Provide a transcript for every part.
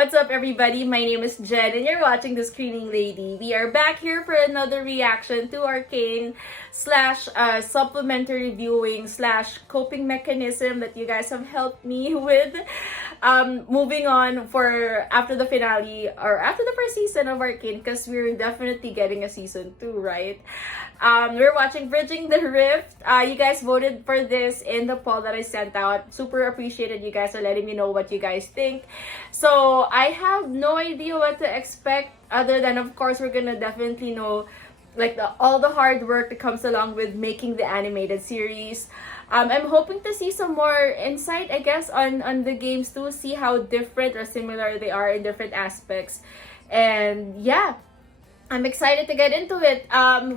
What's up, everybody? My name is Jen, and you're watching The Screening Lady. We are back here for another reaction to Arcane slash supplementary viewing slash coping mechanism that you guys have helped me with. Moving on for after the finale or after the first season of Arcane, because we're definitely getting a season 2, right? We're watching Bridging the Rift. You guys voted for this in the poll that I sent out. Super appreciated you guys are letting me know what you guys think. So I have no idea what to expect, other than, of course, we're gonna definitely know like all the hard work that comes along with making the animated series. I'm hoping to see some more insight, I guess, on the games too, see how different or similar they are in different aspects. And yeah, I'm excited to get into it.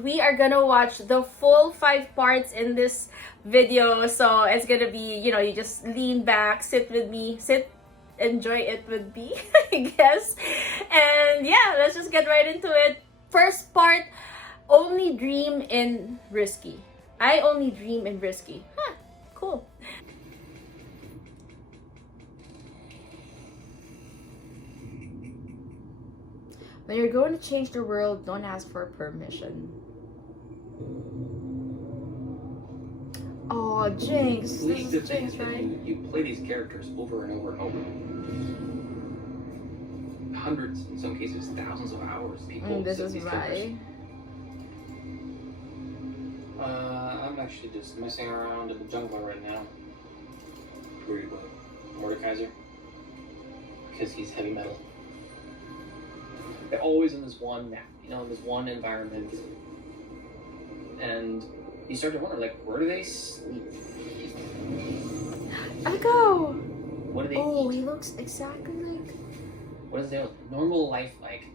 We are gonna watch the full 5 parts in this video, so it's gonna be, you know, you just lean back, enjoy it with me, I guess. And yeah, let's just get right into it. First part, only dream in risky. I only dream in risky. Huh, cool. When you're going to change the world, don't ask for permission. Oh, Jinx. This is Jinx, right? You play these characters over and over and over. Hundreds, in some cases, thousands of hours. People this sit is these right. characters. I'm actually just messing around in the jungle right now. Who are you with? Mordekaiser? Because he's heavy metal. They're always in this one map, you know, this one environment. And you start to wonder, like, where do they sleep? Echo! What do they eat? He looks exactly like... What is their normal life like?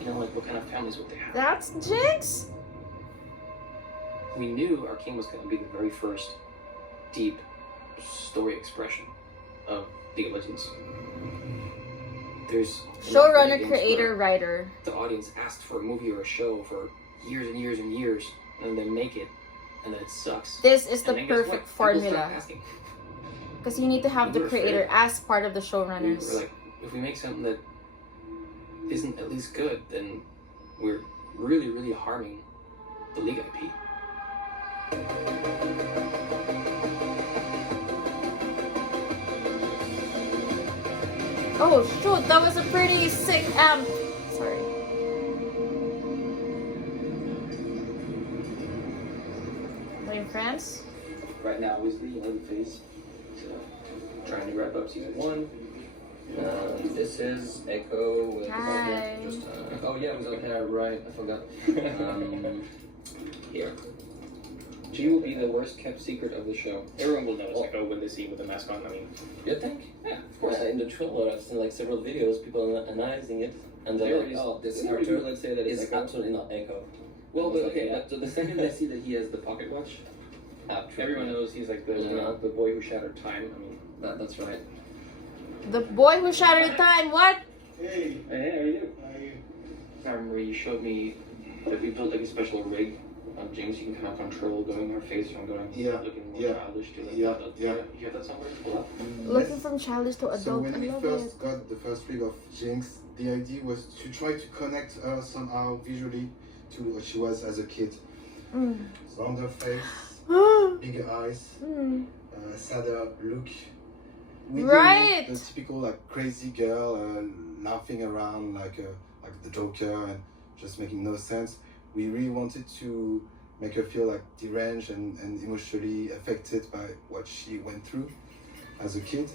You know, like, what kind of families would they have? That's Jinx? We knew Arcane was going to be the very first deep story expression of League of Legends. There's showrunner, creator, writer. The audience asked for a movie or a show for years and years and years, and then make it, and then it sucks. This is the and perfect formula. Because you need to have the creator as part of the showrunners. We're like, if we make something that isn't at least good, then we're really, really harming the League IP. Oh shoot, that was a pretty sick amp. Sorry. Are you in France? Right now, Weasley in the phase. So, trying to wrap up season 1. This is Echo with Hi. just oh yeah, it was okay, right, I forgot. Here. She will be the worst kept secret of the show. Everyone will notice Echo when they see with the mask on. I mean, You think? yeah, of course. In the trailer, I've seen like several videos, people analyzing it, and they're like, oh, this character let's say that is it's Echo. absolutely not Echo. Well, but okay, Yeah. but so the second they see that he has the pocket watch, everyone knows he's like the, you know, the boy who shattered time. I mean, That's right. The boy who shattered time, what? hey, how are you? I remember you showed me that we built like a special rig on Jinx. You can kind of control going her face from going looking more childish to like adult. You have that somewhere? Pull up. Looking from childish to adult. So when we I love first it. got the first rig of Jinx, the idea was to try to connect her somehow visually to what she was as a kid. Rounder face, bigger eyes, sadder look. We Right. did the typical like crazy girl laughing around like the Joker and just making no sense. We really wanted to make her feel like deranged and emotionally affected by what she went through as a kid.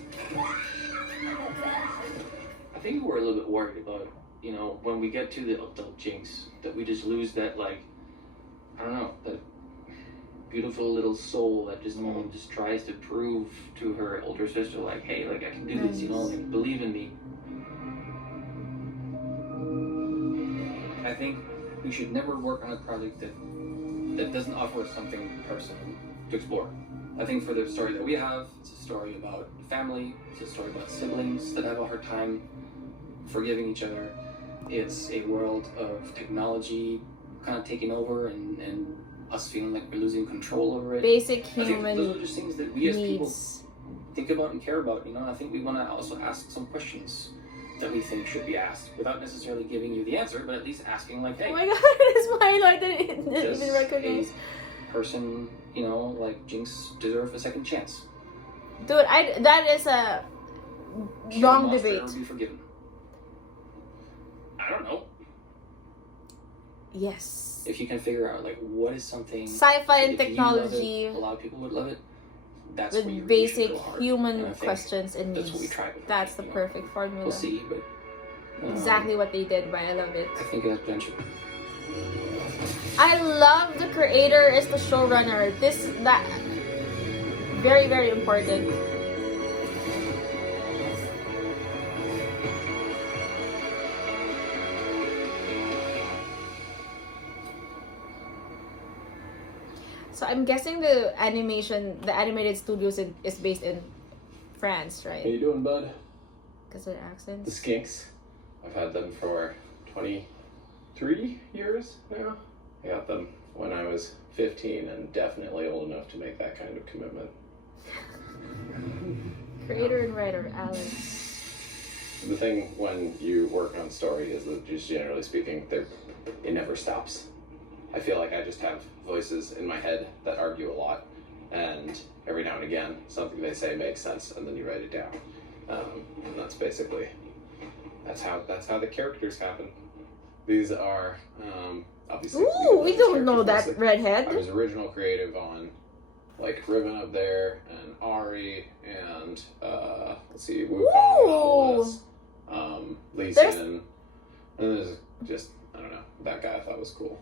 I think we were a little bit worried about, you know, when we get to the adult Jinx, that we just lose that, like, I don't know, that beautiful little soul that just just tries to prove to her older sister, like, hey, like, I can do this, you know, like, believe in me. I think we should never work on a project that doesn't offer us something personal to explore. I think for the story that we have, it's a story about family, it's a story about siblings that have a hard time forgiving each other. It's a world of technology kind of taking over and us feeling like we're losing control over it. Basic I think human those are just things that we as people needs. think about and care about. You know, I think we want to also ask some questions that we think should be asked without necessarily giving you the answer, but at least asking like, hey, Oh my god, it's mine. I didn't does even recognize. a person, you know, like Jinx deserve a second chance? Dude, that is a Should long a monster debate. be forgiven? I don't know. Yes. If you can figure out like what is something Sci-fi and if you love technology it, a lot of people would love it. That's where you with really should basic go hard. human And I think questions and that's what we needs. tried with That's the Arcane, perfect formula. We'll see, but Exactly what they did, but I love it. I think it has potential. I love the creator is the showrunner. That very, very important. So I'm guessing the animated studios is based in France, How right? you doing, bud? Because of the The accents. Skinks. I've had them for 23 years now. I got them when I was 15 and definitely old enough to make that kind of commitment. Creator and writer, Alex. The thing when you work on story is that, just generally speaking, it never stops. I feel like I just have voices in my head that argue a lot, and every now and again, something they say makes sense, and then you write it down. And that's basically that's how the characters happen. These are obviously. Ooh, we don't know that mostly. redhead. I was original creative on like Riven up there and Ari and let's see, Wukong, Nautilus, Lee There's- Sin, and there's just I don't know, that guy I thought was cool.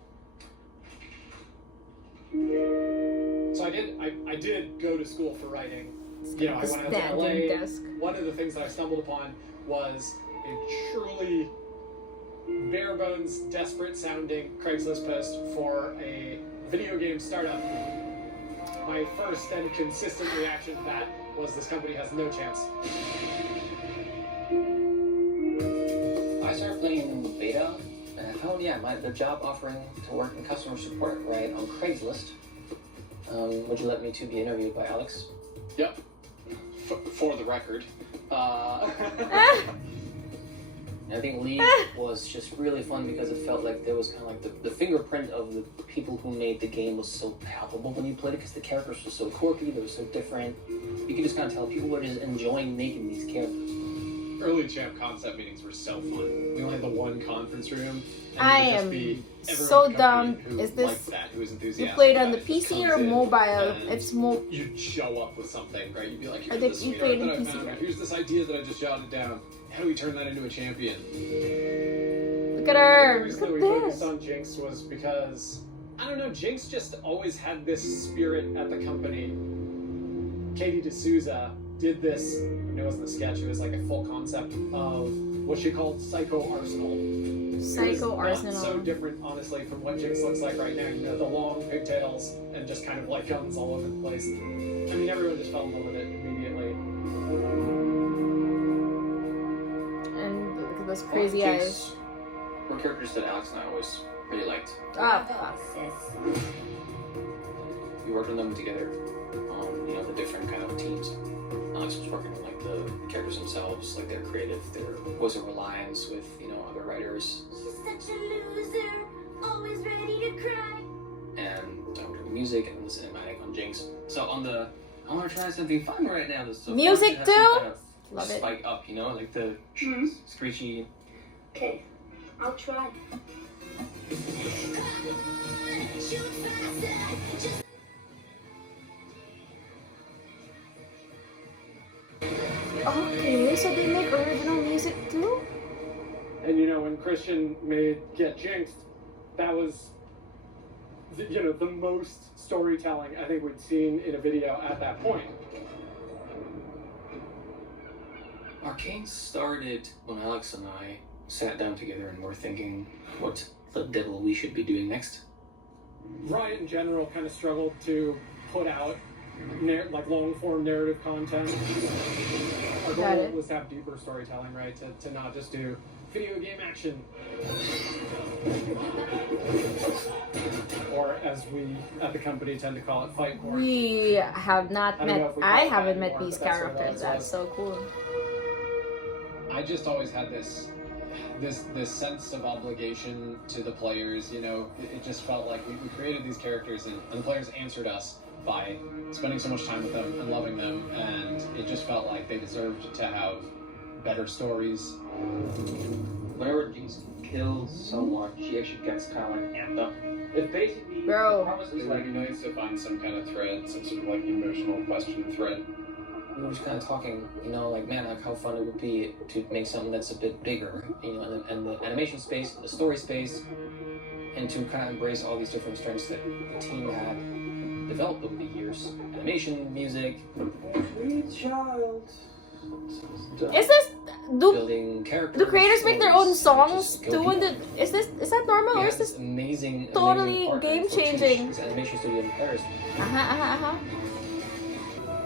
So I did go to school for writing. You know, I went out to LA. Standing desk. One of the things that I stumbled upon was a truly bare bones, desperate sounding Craigslist post for a video game startup. My first and consistent reaction to that was this company has no chance. I started playing beta, and I found the job offering to work in customer support right on Craigslist. Would you let me to be interviewed by Alex? Yep. For the record. And I think League was just really fun because it felt like there was kind of like the fingerprint of the people who made the game was so palpable when you played it because the characters were so quirky, they were so different. You could just kind of tell people were just enjoying making these characters. Early champ concept meetings were so fun. We only had the one conference room. And I it would just am be everyone so in the dumb. company who Is this- liked that, who was You enthusiastic played on the about it, just PC or comes in mobile? and It's you'd show up with something, right? You'd be like, I here's think this you sweet played art that in I PC, found. right? Here's this idea that I just jotted down. How do we turn that into a champion? Look at her. The reason that we Look at focused this. on Jinx was because, I don't know, Jinx just always had this spirit at the company. Katie D'Souza did this, it wasn't a sketch, it was like a full concept of what she called Psycho Arsenal. Psycho Not Arsenal. so different, honestly, from what Jinx looks like right now. You know, the long pigtails and just kind of like guns all over the place. I mean, everyone just fell in love with it immediately. And look at those crazy eyes. Were characters that Alex and I always really liked. Ah, We worked on them together on, the different kind of teams. Alex was working on like the characters themselves, like their creative, their voice of reliance with, other writers. He's such a loser, always ready to cry. And I worked on the music and the cinematic on Jinx. So I want to try something fun right now. So Music fun to have too? some kind of Love it. spike up, like the screechy. Okay, I'll try. Okay, so they make original music too? And when Christian made Get Jinxed, that was, the most storytelling I think we'd seen in a video at that point. Arcane started when Alex and I sat down together and were thinking what the devil we should be doing next. Riot in general kind of struggled to put out long-form narrative content. Our Got goal it. was to have deeper storytelling, right? To not just do video game action. Or as we at the company tend to call it, fight porn. We have not I don't know met. if we I call it haven't that met anymore, these but that's what it characters. always That's was. so cool. I just always had this sense of obligation to the players. You know, it just felt like we created these characters, and the players answered us by spending so much time with them and loving them, and it just felt like they deserved to have better stories. Whenever Jinx kills someone, she actually gets kind of like amped up. It basically Bro. the promise is It like would be nice to find some kind of thread, some sort of like emotional question thread. We were just kind of talking, you know, like, man, like how fun it would be to make something that's a bit bigger, you know, and the animation space, the story space, and to kind of embrace all these different strengths that the team had developed over the years. Animation, music, sweet child. Is this do building characters. do creators make their own stories, songs just go too? In deep. the is that normal or Yeah, is this? this amazing, totally amazing partner game for Tish, changing? this animation studio in Paris.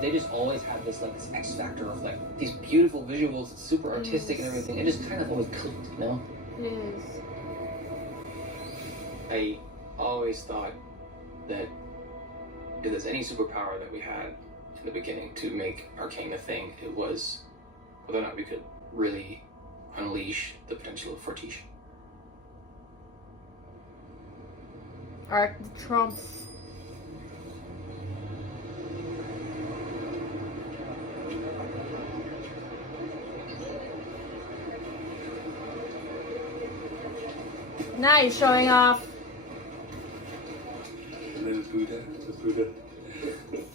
They just always had this like this X factor of like these beautiful visuals, it's super artistic and everything. It just kind of always clicked, you know. It is. I always thought that if there's any superpower that we had in the beginning to make Arcane a thing, it was whether or not we could really unleash the potential for Tish. Arc the Trumps. Nice showing off. Little Buddha, the Buddha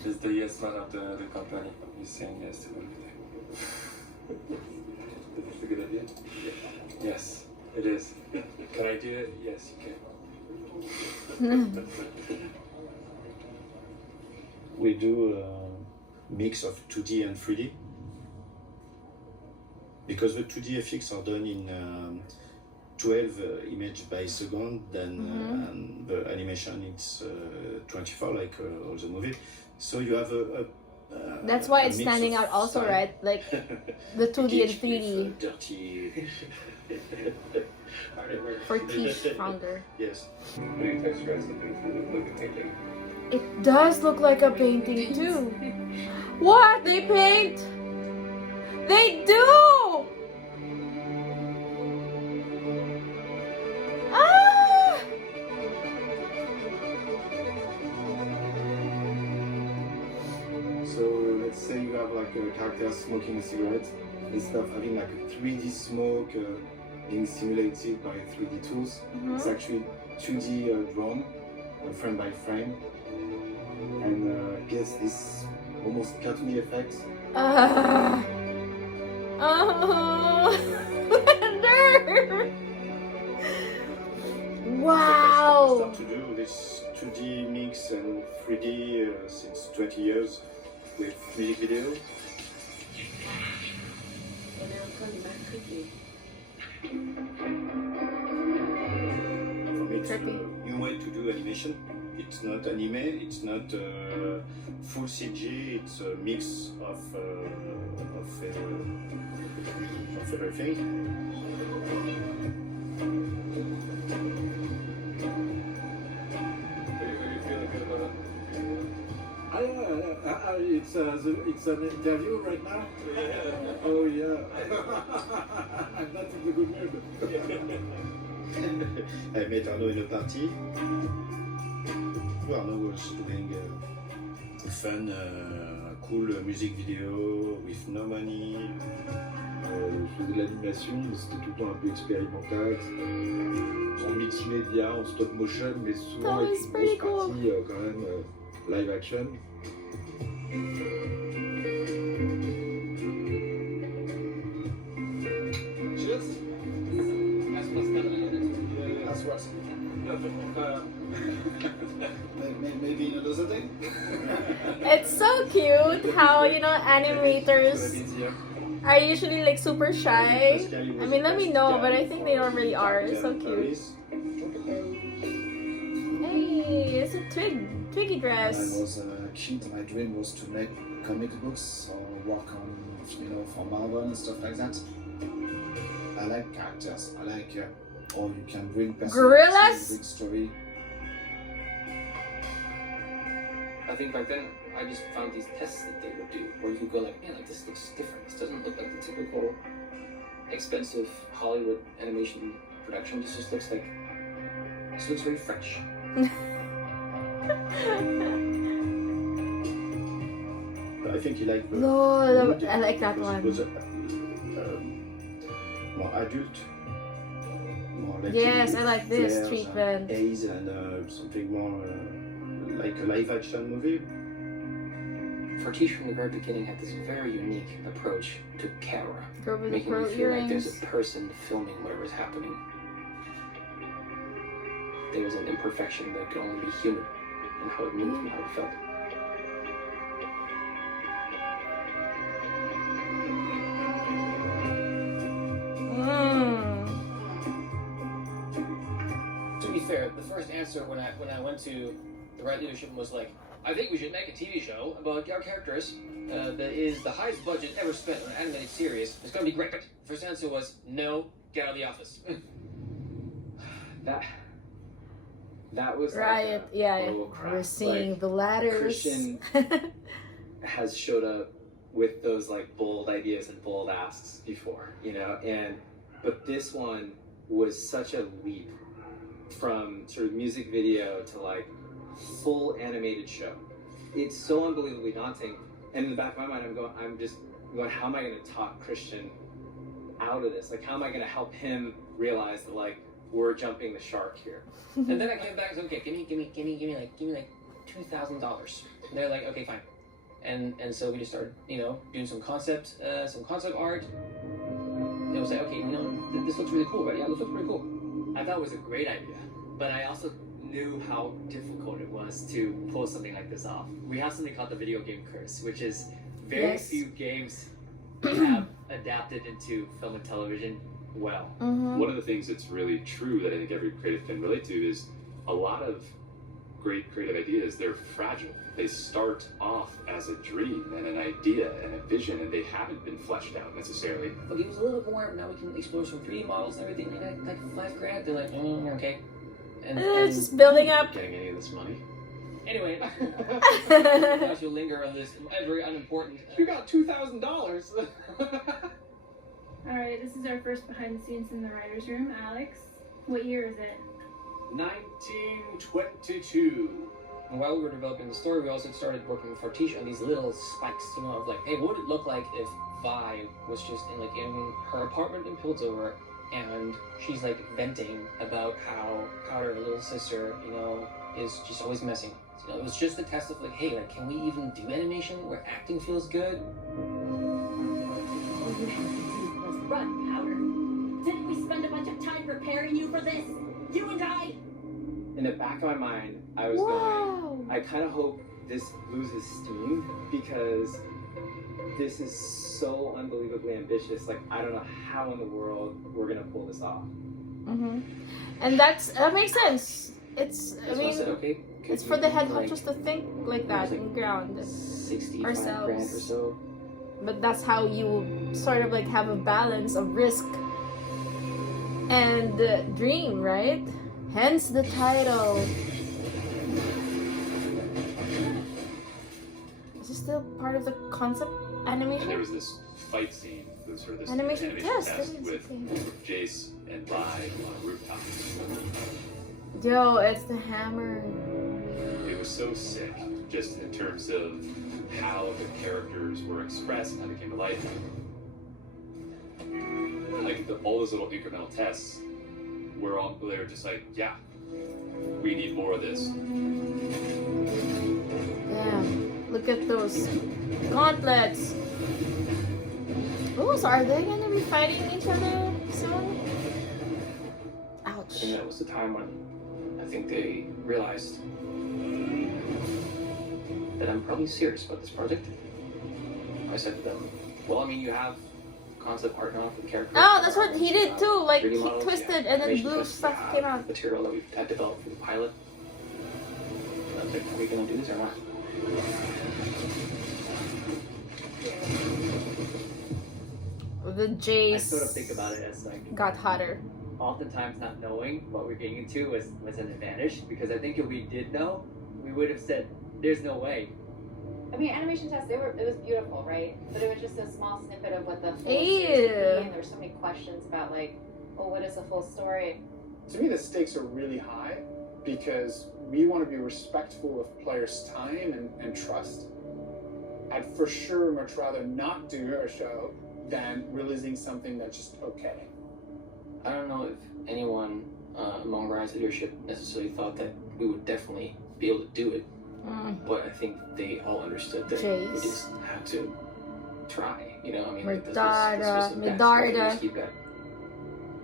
is the yes man of the company. He's saying yes to everything. Is this a good idea? Yes, it is. Can I do it? Yes, you can. We do a mix of 2D and 3D because the 2D effects are done in 12 images by second, then and the animation it's 24 like all the movie. So you have a That's why a it's mix standing of out also, style. right? Like the 2D and 3D With, dirty. for Tish founder. Yes. What do you think you guys look at painting? It does look like a painting too. What? They paint? They do! Ah! So let's say you have like a character smoking a cigarette, instead of having like a 3D smoke being simulated by 3D tools, it's actually 2D drawn, frame by frame, and gets this almost cartoony effect. Oh, Wonder! Wow! Start to do this 2D mix and 3D since 20 years with music video. For me, it's a new way to do animation. It's not anime, it's not full CG, it's a mix of everything. Are you feeling good about it? It's an interview right now? Oh yeah. I'm not in the good mood. I met Arnaud in a party. Arnaud was doing a fun, cool music video with no money. Je faisais de l'animation, mais c'était tout le temps un peu expérimental. En multimédia, en stop motion, mais souvent avec une grosse partie quand même live action. Cheers. That's what's Maybe another day? It's so cute how, you know, animators are usually like super shy. I mean, let me know, but I think they already are. It's so cute. Hey, it's a twiggy dress. When I was a kid, my dream was to make comic books or work on, for Marvel and stuff like that. I like characters. I like or you can bring Gorillas? bring story. I think back then I just found these tests that they would do where you could go like, man, like this looks different. This doesn't look like the typical expensive Hollywood animation production. This looks very fresh. I think he liked the No, mood I like that because one. it was more adult, more like Yes, I like this flares treatment. and haze and something more like a live action movie. Fortiche from the very beginning had this very unique approach to camera, Girl with the making pearl you feel like there's earrings. a person filming whatever's happening. There was an imperfection that could only be human in how it moved and how it felt. To be fair, the first answer when I went to the right leadership was like, I think we should make a TV show about our characters that is the highest budget ever spent on an animated series. It's going to be great. First answer was no. Get out of the office. That was Right, like yeah. oh, crap. We're seeing Like, the ladders. Christian has showed up with those like bold ideas and bold asks before, you know, but this one was such a leap from sort of music video to like full animated show. It's so unbelievably daunting. And in the back of my mind, I'm going, how am I going to talk Christian out of this? Like, how am I going to help him realize that like we're jumping the shark here? And then I came back and said, okay, give me like $2,000. And they're like, okay, fine. And so we just started, doing some concept art. And it was like, okay, this looks really cool, right? Yeah, this looks pretty cool. I thought it was a great idea, but I also knew how difficult it was to pull something like this off. We have something called the video game curse, which is very few games have adapted into film and television well. Mm-hmm. One of the things that's really true that I think every creative can relate to is a lot of great creative ideas, they're fragile. They start off as a dream and an idea and a vision, and they haven't been fleshed out necessarily. But give us a little bit more. Now we can explore some 3D models and everything. Like $5,000. They're like, okay. And It's just building up. Getting any of this money? Anyway, as you linger on this very unimportant. You got $2,000. Alright, this is our first behind the scenes in the writer's room. Alex, what year is it? 1922. And while we were developing the story, we also started working with Fortiche on these little spikes, of like, hey, what would it look like if Vi was just in her apartment in Piltover, and she's like venting about how her little sister, is just always messing. It was just a test of like, hey, can we even do animation where acting feels good? All you had to do was run, Powder. Didn't we spend a bunch of time preparing you for this? You and I? In the back of my mind, I was going, I kind of hope this loses steam because this is so unbelievably ambitious. Like, I don't know how in the world we're going to pull this off. Mm-hmm. And that makes sense. It's okay, it's for the head hunters to think like that and ground ourselves. Or so. But that's how you sort of like have a balance of risk and dream, right? Hence the title. Is this still part of the concept animation? And there was this fight scene, sort of this Animation test, with Jace and Vi on a rooftop. Yo, it's the hammer. It was so sick, just in terms of how the characters were expressed and how they came to life. Like all those little incremental tests, they were just like, yeah, we need more of this. Damn, look at those gauntlets. Oh, so are they gonna be fighting each other soon? Ouch. And that was the time when I think they realized that I'm probably serious about this project. I said to them, well, I mean, you have concept art now for the character. Oh, that's what he did too. Like, 3D he models, twisted yeah, and then animation blue tests, stuff yeah, came out. Material that we've had developed for the pilot. I was like, are we going to do this or not? The Jace I sort of think about it as like got hotter. oftentimes not knowing what we're getting into was an advantage, because I think if we did know, we would have said, "There's no way." I mean, animation tests, it was beautiful, right? But it was just a small snippet of what the full Ew. series would be, and there's so many questions about, like, well, what is the full story? To me, the stakes are really high because we want to be respectful of players' time and trust. I'd for sure much rather not do a show than releasing something that's just okay. I don't know if anyone among Ryan's leadership necessarily thought that we would definitely be able to do it, but I think they all understood that we just had to try. You know, I mean, like, this was the best bet.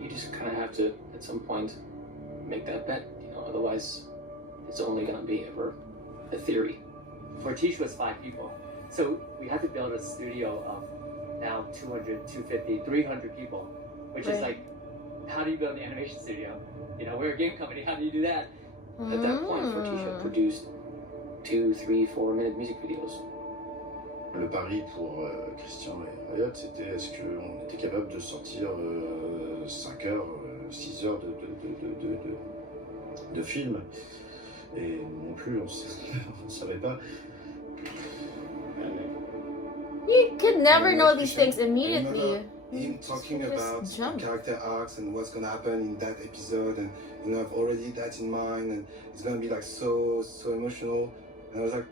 You just kind of have to, at some point, make that bet. You know, otherwise, it's only going to be ever a theory. Fortiche was 5 people, so we had to build a studio of now 200, 250, 300 people, which is like, how do you build an animation studio? You know, we're a game company. How do you do that? At that point, Fortiche had produced 2, 3, 4 minute music videos. Le pari pour Christian et Riot, c'était est-ce qu'on était capable de sortir 5 heures, 6 heures de film. Et non plus, on ne savait pas. You could never know these things immediately. Him talking about character arcs and what's gonna happen in that episode, and you know, I've already that in mind, and it's gonna be like so emotional. And I was like,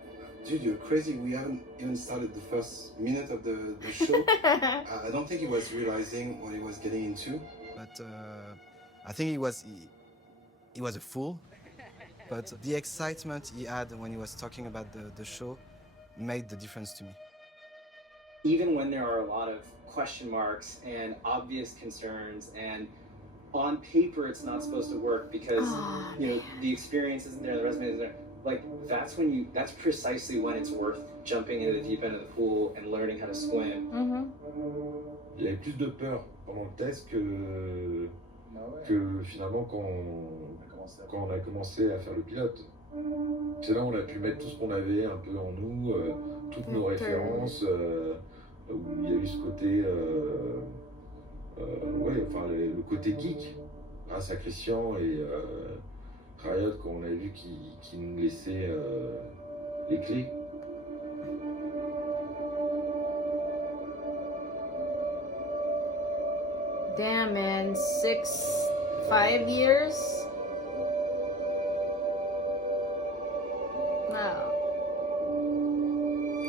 dude, you're crazy. We haven't even started the first minute of the show. I don't think he was realizing what he was getting into. But I think he was a fool. But the excitement he had when he was talking about the show made the difference to me. Even when there are a lot of question marks and obvious concerns, and on paper it's not supposed to work because you know the experience isn't there, the resume isn't there. Like that's precisely when it's worth jumping into the deep end of the pool and learning how to swim. Il y avait plus de peur pendant le test que finalement quand on a commencé à faire le pilote. C'est là où on a pu mettre tout ce qu'on avait un peu en nous, toutes nos références, où il y a eu ce côté, le côté geek, grâce à Christian et Riot, quand on a vu qui nous laissait les clés. Damn, man, 5 years? Wow.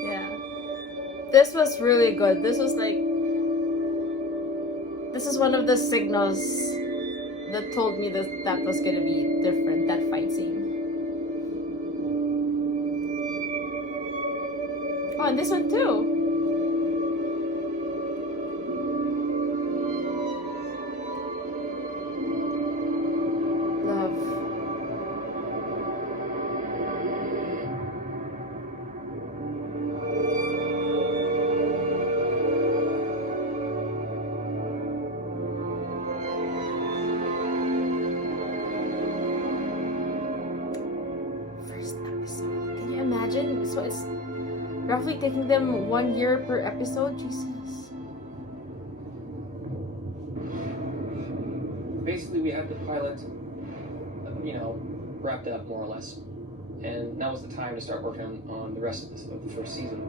Yeah. This was really good. This is one of the signals that told me that was gonna be different, that fight scene. Oh, and this one too. So it's roughly taking them 1 year per episode. Jesus. Basically, we had the pilot, wrapped up more or less, and now was the time to start working on the rest of the first season.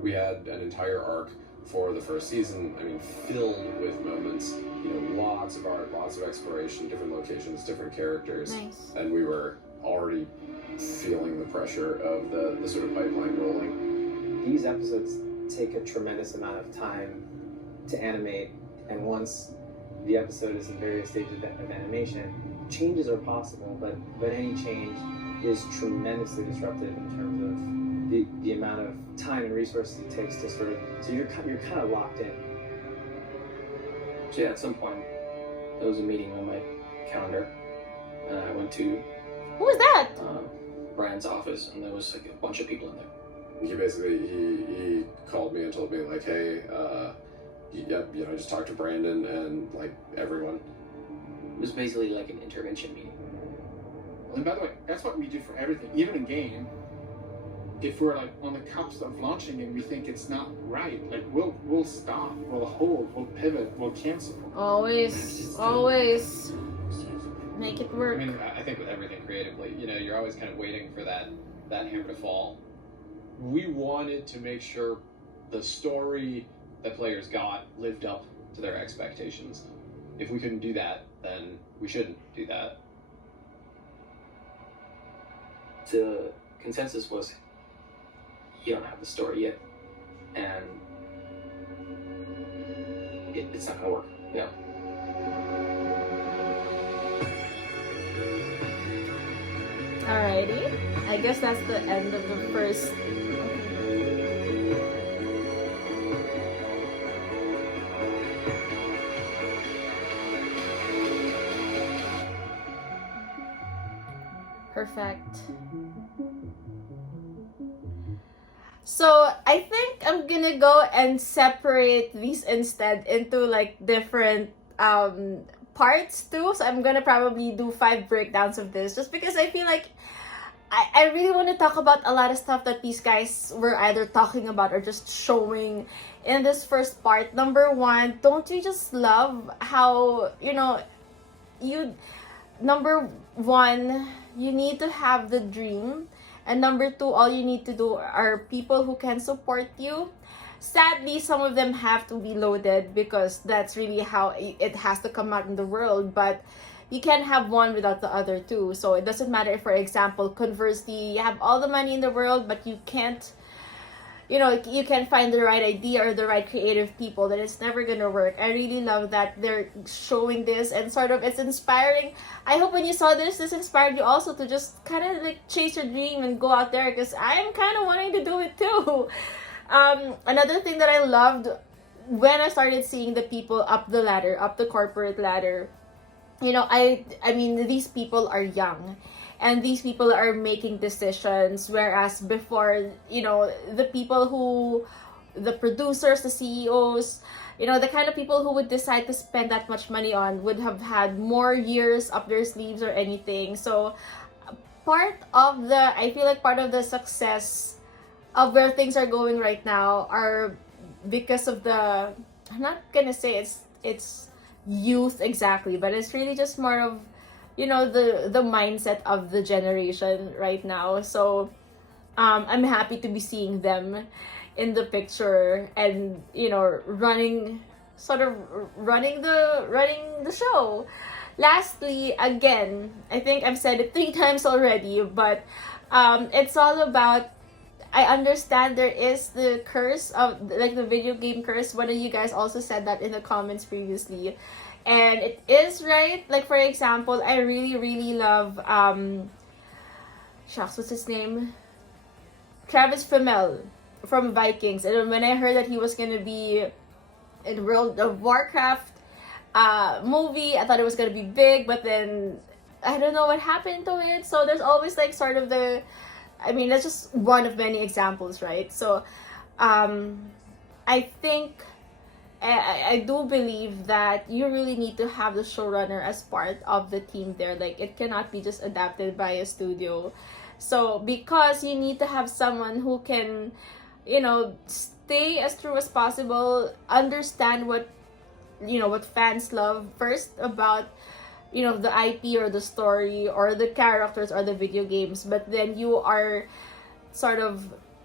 We had an entire arc for the first season, filled with moments, lots of art, lots of exploration, different locations, different characters. Nice. And we were already feeling the pressure of the sort of pipeline rolling. These episodes take a tremendous amount of time to animate, and once the episode is in various stages of animation, changes are possible, but any change is tremendously disruptive in terms of the amount of time and resources it takes to so you're kind of locked in. So yeah, at some point, there was a meeting on my calendar, and I went to who was that? Brian's office, and there was like a bunch of people in there. He basically he called me and told me like, hey, just talk to Brandon and like everyone. It was basically like an intervention meeting. And by the way, that's what we do for everything, even in game if we're like on the cusp of launching and we think it's not right, like we'll stop, we'll hold, we'll pivot, we'll cancel. Always make it work. I mean, I think with everything creatively, you know, you're always kind of waiting for that hammer to fall. We wanted to make sure the story that players got lived up to their expectations. If we couldn't do that, then we shouldn't do that. The consensus was, you don't have the story yet, and it's not gonna work. Yeah. Alrighty, I guess that's the end of the first. Perfect. So I think I'm gonna go and separate these instead into like different parts too. So I'm gonna probably do 5 breakdowns of this just because I feel like I really want to talk about a lot of stuff that these guys were either talking about or just showing in this first part. Number one, don't you just love how, you know, number one, you need to have the dream. And number two, all you need to do are people who can support you. Sadly, some of them have to be loaded because that's really how it has to come out in the world. But you can't have one without the other too. So it doesn't matter if, for example, conversely, you have all the money in the world, but you can't, you know, you can't find the right idea or the right creative people, then it's never gonna work. I really love that they're showing this and sort of it's inspiring. I hope when you saw this inspired you also to just kind of like chase your dream and go out there, because I'm kind of wanting to do it too. Another thing that I loved when I started seeing the people up the ladder, up the corporate ladder, you know, I mean, these people are young. And these people are making decisions, whereas before, you know, the people who, the producers, the CEOs, you know, the kind of people who would decide to spend that much money on would have had more years up their sleeves or anything. So I feel like part of the success of where things are going right now are because of I'm not gonna say it's youth exactly, but it's really just more of, you know, the mindset of the generation right now. So I'm happy to be seeing them in the picture and, you know, running the show. Lastly, again, I think I've said it 3 times already, but it's all about, I understand there is the curse of like the video game curse. One of you guys also said that in the comments previously. And it is right. Like, for example, I really love what's his name? Travis Fimmel from Vikings. And when I heard that he was gonna be in World of Warcraft movie, I thought it was gonna be big, but then I don't know what happened to it. So there's always like sort of that's just one of many examples, right? So I think I do believe that you really need to have the showrunner as part of the team there. Like, it cannot be just adapted by a studio. So, because you need to have someone who can, you know, stay as true as possible, understand what fans love first about, you know, the IP or the story or the characters or the video games. But then you are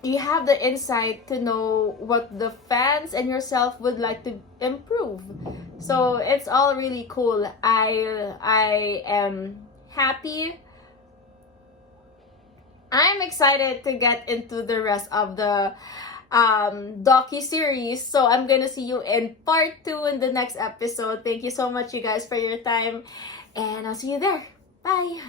you have the insight to know what the fans and yourself would like to improve. So it's all really cool. I am happy. I'm excited to get into the rest of the docu-series. So I'm gonna see you in part 2 in the next episode. Thank you so much, you guys, for your time. And I'll see you there. Bye!